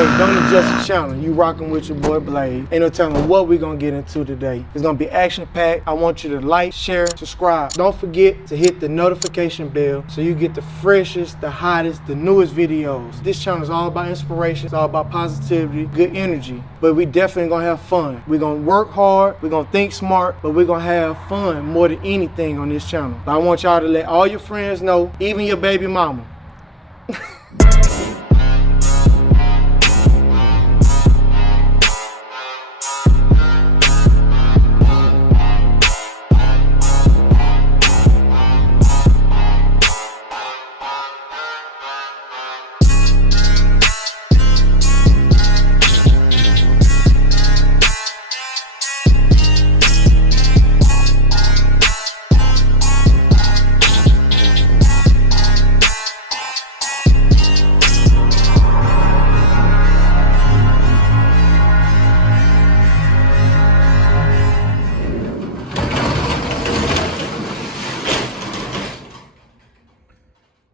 Hey, don't adjust the channel. You rocking with your boy Blaze. Ain't no telling what we gonna get into today. It's gonna be action-packed. I want you to like, share, subscribe. Don't forget to hit the notification bell so you get the freshest, the hottest, the newest videos. This channel is all about inspiration. It's all about positivity, good energy. But we definitely gonna have fun. We're gonna work hard. We're gonna think smart, but we're gonna have fun more than anything on this channel. But I want y'all to let all your friends know, even your baby mama.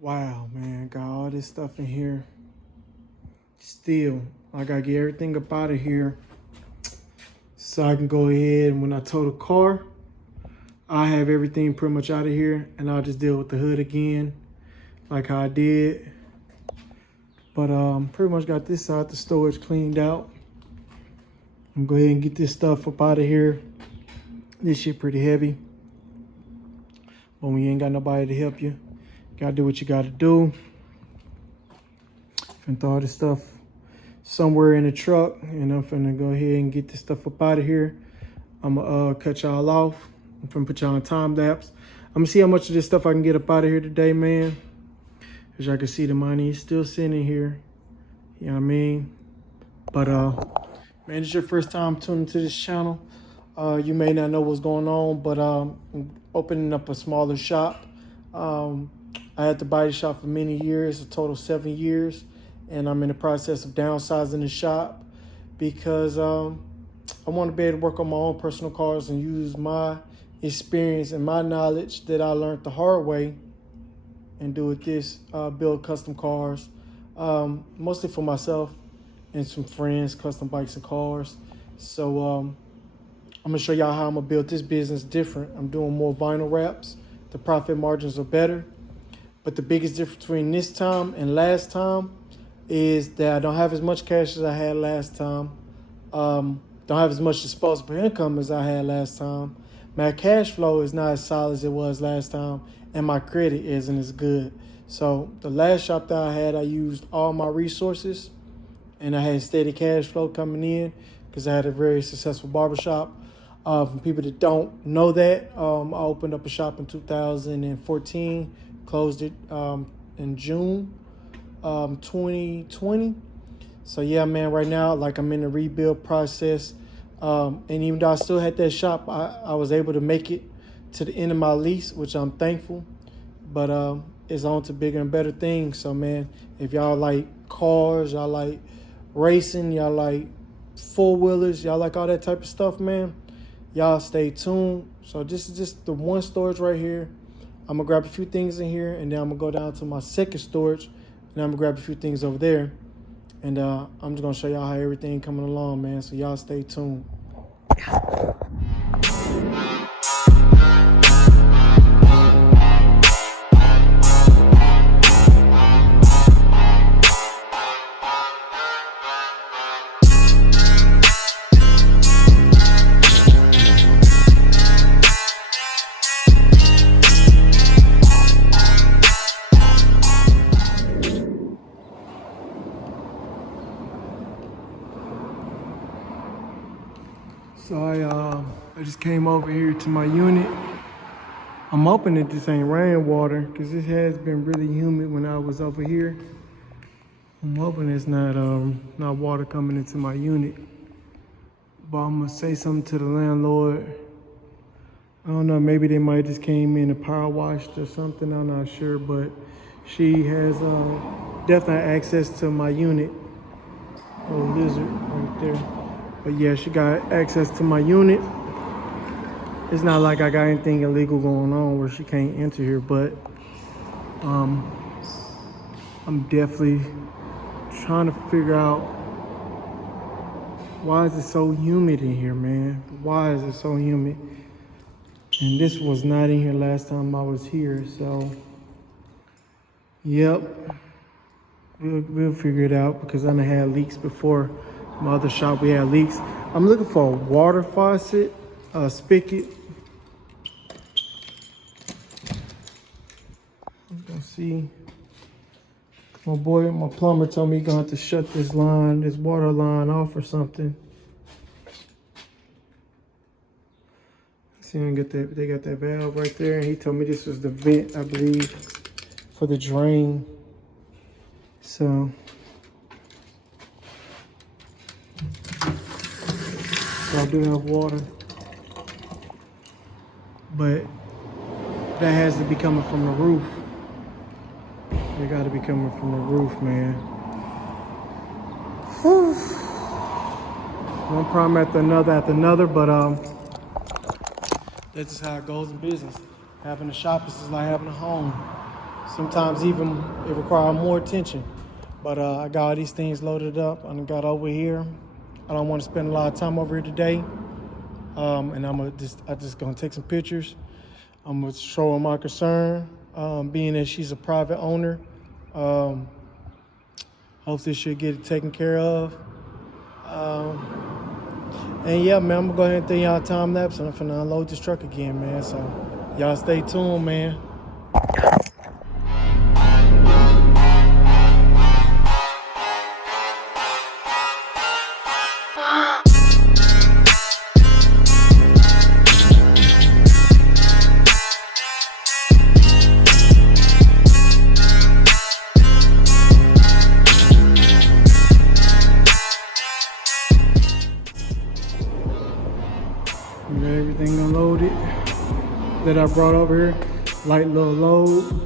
Wow, man, got all this stuff in here. Still, I gotta get everything up out of here so I can go ahead and when I tow the car, I have everything pretty much out of here and I'll just deal with the hood again like how I did. But pretty much got this side, the storage cleaned out. I'm gonna go ahead and get this stuff up out of here. This shit pretty heavy. But when you ain't got nobody to help you, gotta do what you gotta do. And throw all this stuff somewhere in the truck, and I'm finna go ahead and get this stuff up out of here. I'm gonna cut y'all off. I'm finna put y'all on time lapse. I'm gonna see how much of this stuff I can get up out of here today, man. As y'all can see, the money is still sitting here. You know what I mean? But man, it's your first time tuning to this channel. You may not know what's going on, but I'm opening up a smaller shop. I had to buy the shop for many years, a total of 7 years, and I'm in the process of downsizing the shop because I want to be able to work on my own personal cars and use my experience and my knowledge that I learned the hard way and do with this, build custom cars, mostly for myself and some friends, custom bikes and cars. So I'm gonna show y'all how I'm gonna build this business different. I'm doing more vinyl wraps. The profit margins are better. But the biggest difference between this time and last time is that I don't have as much cash as I had last time. Don't have as much disposable income as I had last time. My cash flow is not as solid as it was last time, and my credit isn't as good. So the last shop that I had, I used all my resources, and I had steady cash flow coming in because I had a very successful barbershop. For people that don't know that, I opened up a shop in 2014. Closed it in June 2020. So yeah, man, right now, like I'm in the rebuild process. And even though I still had that shop, I was able to make it to the end of my lease, which I'm thankful. But it's on to bigger and better things. So man, if y'all like cars, y'all like racing, y'all like four-wheelers, y'all like all that type of stuff, man, y'all stay tuned. So this is just the one storage right here. I'm gonna grab a few things in here, and then I'm gonna go down to my second storage, and I'm gonna grab a few things over there. And I'm just gonna show y'all how everything coming along, man. So y'all stay tuned. So I just came over here to my unit. I'm hoping that this ain't rainwater because it has been really humid when I was over here. I'm hoping it's not water coming into my unit. But I'm gonna say something to the landlord. I don't know, maybe they might just came in and power washed or something, I'm not sure, but she has definitely access to my unit. Oh, lizard right there. But yeah, she got access to my unit. It's not like I got anything illegal going on where she can't enter here, but I'm definitely trying to figure out Why is it so humid in here, man? Why is it so humid? And this was not in here last time I was here, so yep. We'll figure it out because I done had leaks before. My other shop, we had leaks. I'm looking for a water faucet, a spigot. I'm gonna see. My boy, my plumber told me he's gonna have to shut this line, this water line off or something. See, they got that valve right there, and he told me this was the vent, I believe, for the drain. So I do have water, but that has to be coming from the roof. They got to be coming from the roof, man. Whew. One problem after another, but that's just how it goes in business. Having a shop is just like having a home. Sometimes even it requires more attention. But I got all these things loaded up. I got over here. I don't want to spend a lot of time over here today. And I'm just gonna take some pictures. I'm gonna show her my concern, being that she's a private owner. Hopefully she'll get it taken care of. And yeah, man, I'm gonna go ahead and throw y'all a time lapse, and I'm finna unload this truck again, man. So y'all stay tuned, man. Everything unloaded that I brought over here, light little load.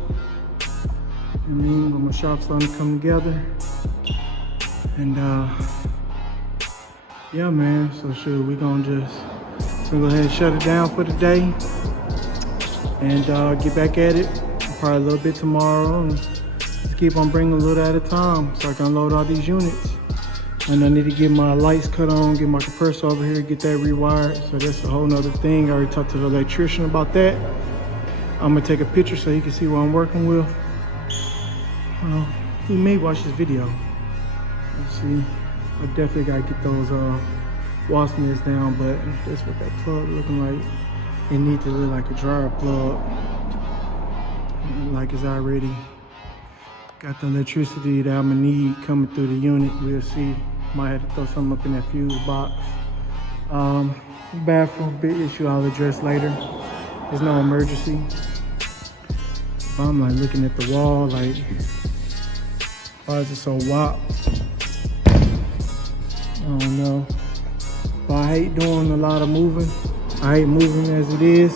I mean, my shop's starting to come together, and yeah, man. So sure, we gonna go ahead and shut it down for the day, and get back at it probably a little bit tomorrow, and just keep on bringing a little at a time so I can unload all these units. And I need to get my lights cut on, get my compressor over here, get that rewired. So that's a whole nother thing. I already talked to the electrician about that. I'm gonna take a picture so he can see what I'm working with. He may watch this video. Let's see. I definitely gotta get those wall smears down, but that's what that plug looking like. It needs to look like a dryer plug. Like it's already got the electricity that I'm gonna need coming through the unit. We'll see. Might have to throw something up in that fuse box. Bathroom, big issue I'll address later. There's no emergency. But I'm like looking at the wall, like, why is it so wop? I don't know. But I hate doing a lot of moving. I hate moving as it is.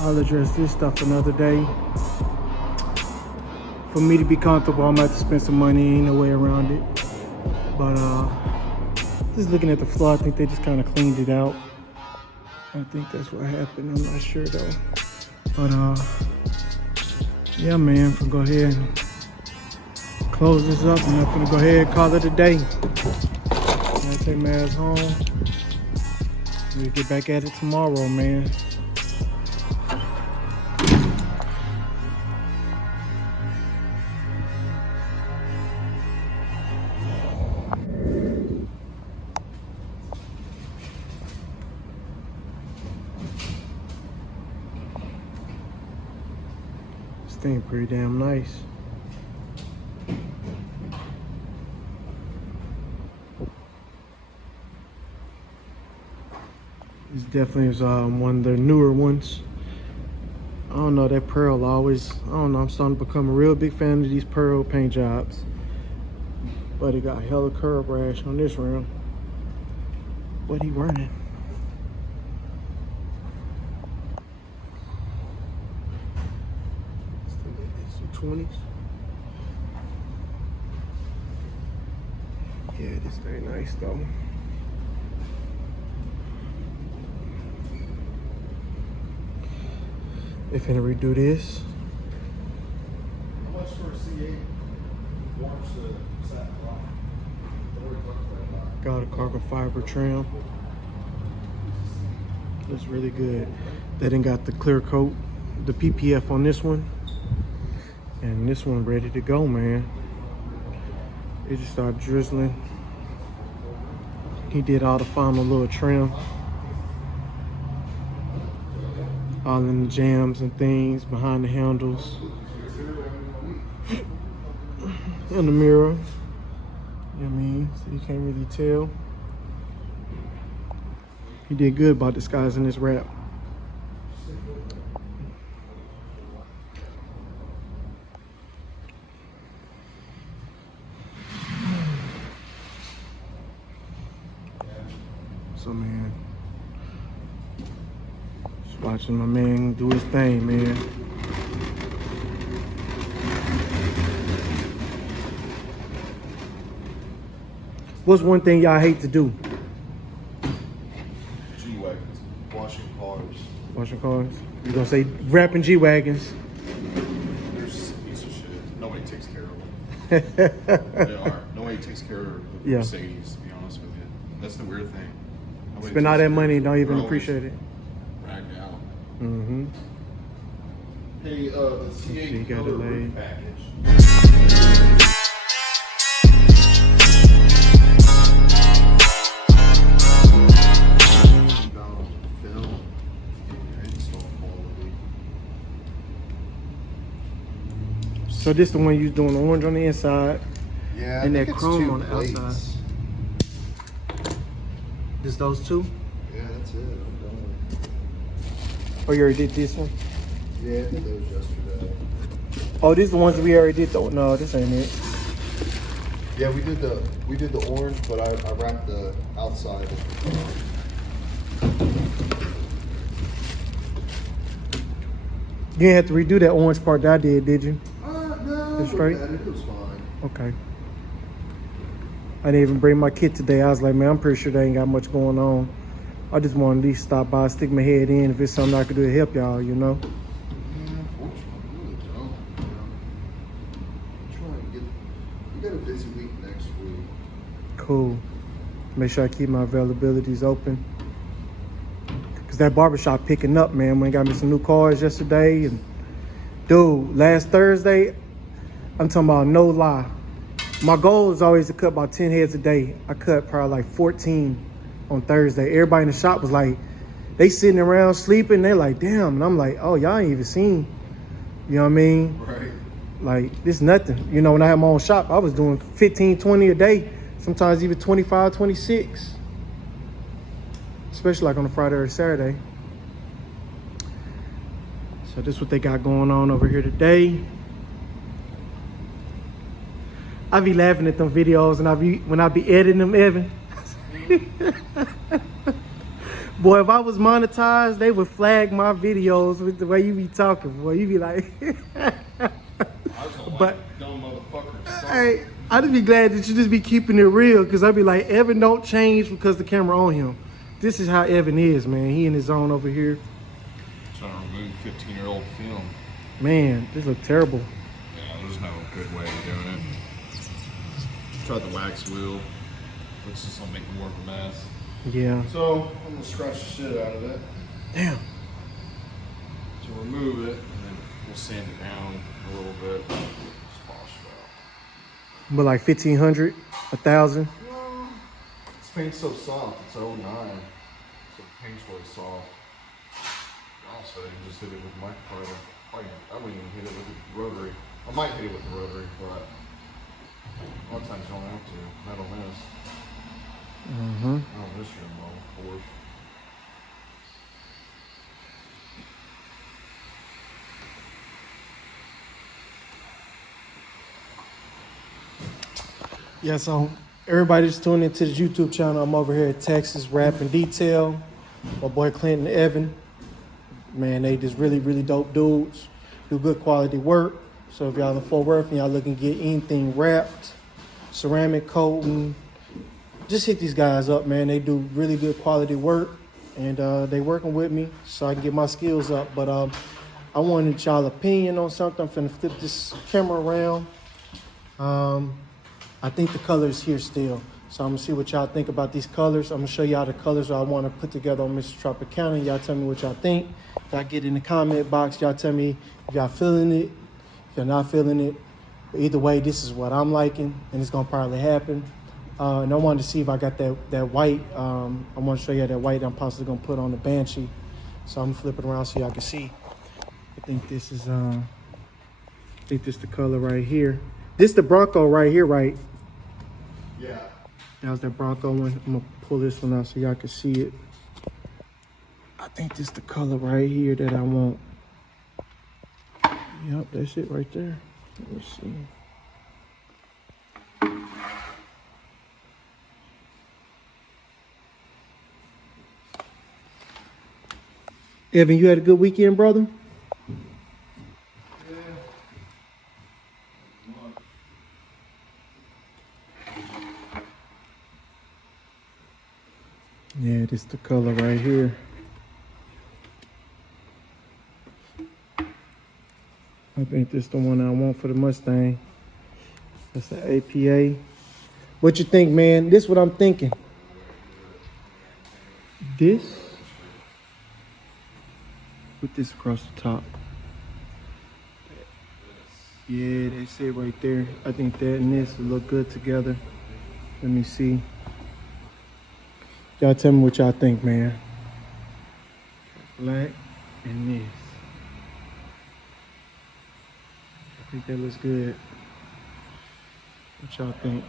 I'll address this stuff another day. For me to be comfortable, I'm gonna have to spend some money. Ain't no way around it. But just looking at the floor, I think they just kind of cleaned it out. I think that's what happened. I'm not sure though. But yeah, man, I'm gonna go ahead and close this up, and I'm gonna go ahead and call it a day. I'm gonna take my ass home. We'll get back at it tomorrow, man. This thing pretty damn nice. This definitely is one of the newer ones. I don't know, that pearl always, I don't know, I'm starting to become a real big fan of these pearl paint jobs. But it got hella curb rash on this rim. What he running? Some 20s. Yeah, this very nice though. They finna redo this. How much for a C8? Got a carbon fiber trim. Looks really good. They done got the clear coat, the PPF on this one. And this one ready to go, man. It just started drizzling. He did all the final little trim. All in the jams and things behind the handles. In the mirror. You know what I mean? So you can't really tell. He did good about disguising this wrap. So man, just watching my man do his thing, man. What's one thing y'all hate to do? G-Wagons, washing cars. Washing cars? You gonna say wrapping G-Wagons? They're just a piece of shit. Nobody takes care of them. They are. Nobody takes care of the Mercedes, to be honest with you. That's the weird thing. Nobody Spend all that money, don't even They're appreciate it. Ragged out. Mm-hmm. Hey, the C8 you got it laid. package. So this the one you doing orange on the inside, Yeah, and I that think it's chrome 2 on the plates. outside. Just those two? Yeah, that's it. I'm done. Oh, you already did this one? Yeah, I did those yesterday. Oh, these the ones we already did though. No, this ain't it. Yeah, we did the orange, but I wrapped the outside of the car. You didn't have to redo that orange part that I did you? No, It's straight? it was fine. Okay. I didn't even bring my kit today. I was like, man, I'm pretty sure they ain't got much going on. I just want to at least stop by, stick my head in if it's something I could do to help y'all, you know? Yeah, unfortunately, I really don't. I'm trying to get. We got a busy week next week. Cool. Make sure I keep my availabilities open. Cause that barbershop picking up, man. We got me some new cars yesterday, and dude, last Thursday, I'm talking about no lie. My goal is always to cut about 10 heads a day. I cut probably like 14 on Thursday. Everybody in the shop was like, they sitting around sleeping. They're like, damn. And I'm like, oh, y'all ain't even seen. You know what I mean? Right. Like, this nothing. You know, when I had my own shop, I was doing 15, 20 a day. Sometimes even 25, 26. Especially like on a Friday or Saturday. So this is what they got going on over here today. I be laughing at them videos and when I be editing them, Evan. Boy, if I was monetized, they would flag my videos with the way you be talking, boy. You be like, but dumb motherfuckers. hey, I'd be glad that you just be keeping it real, because I'd be like, Evan don't change because the camera on him. This is how Evan is, man. He in his zone over here. Trying to remove 15-year-old film. Man, this look terrible. Yeah, there's no good way of doing it. Tried the wax wheel. Looks just gonna make more of a mess. Yeah. So I'm gonna scratch the shit out of it. Damn. To remove it, and then we'll sand it down a little bit. Just polish it out. But like 1,500, 1,000. This paint's so soft. It's 09. So the paint's really soft. Also, I just hit it with microfiber. I wouldn't even hit it with the rotary. I might hit it with the rotary, but a lot of times you don't have to. Not on this. Mm-hmm. Not on this trim, though, of course. Yeah, so everybody's tuning into the YouTube channel. I'm over here at Texas Wrap and Detail. My boy Clinton and Evan. Man, they just really, really dope dudes. Do good quality work. So if y'all in Fort Worth and y'all looking to get anything wrapped, ceramic coating, just hit these guys up, man. They do really good quality work, and they working with me so I can get my skills up. But I wanted y'all opinion on something. I'm finna flip this camera around. I think the color is here still. So I'm gonna see what y'all think about these colors. I'm gonna show y'all the colors I want to put together on Mr. Tropicana. Y'all tell me what y'all think. Y'all get in the comment box. Y'all tell me if y'all feeling it, if you're not feeling it. But either way, this is what I'm liking, and it's gonna probably happen. And I wanted to see if I got that white. I want to show you that white I'm possibly gonna put on the Banshee. So I'm gonna flip it around so y'all can see. I think this is the color right here. This the Bronco right here, right? Yeah. That was that Bronco one. I'm gonna pull this one out so y'all can see it. I think this the color right here that I want. Yep, that's it right there. Let me see. Evan, you had a good weekend, brother? Yeah, this the color right here. I think this the one I want for the Mustang. That's the APA. What you think, man? This what I'm thinking. This. Put this across the top. Yeah, that's it right there. I think that and this will look good together. Let me see. Y'all tell me what y'all think, man. Black and this. I think that looks good. What y'all think?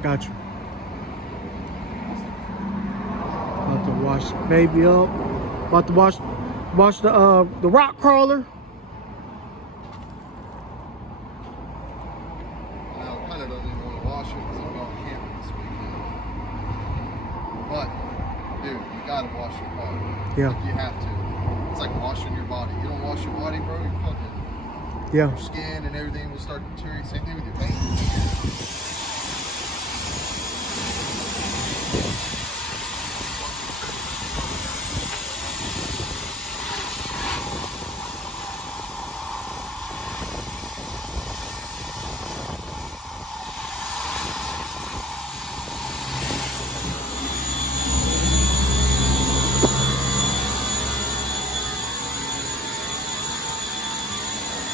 Got you. About to wash baby up. About to wash the rock crawler. I kind of don't even want to wash it because I'm going camping this weekend. But, dude, you gotta wash your car. Yeah. Like, you have to. It's like washing your body. You don't wash your body, bro, you fucking Yeah. your skin and everything will start deteriorating. Same thing with your paint.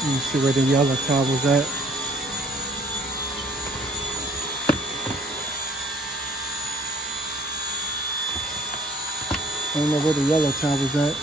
Let me see where the yellow towel's at. I don't know where the yellow towel's at.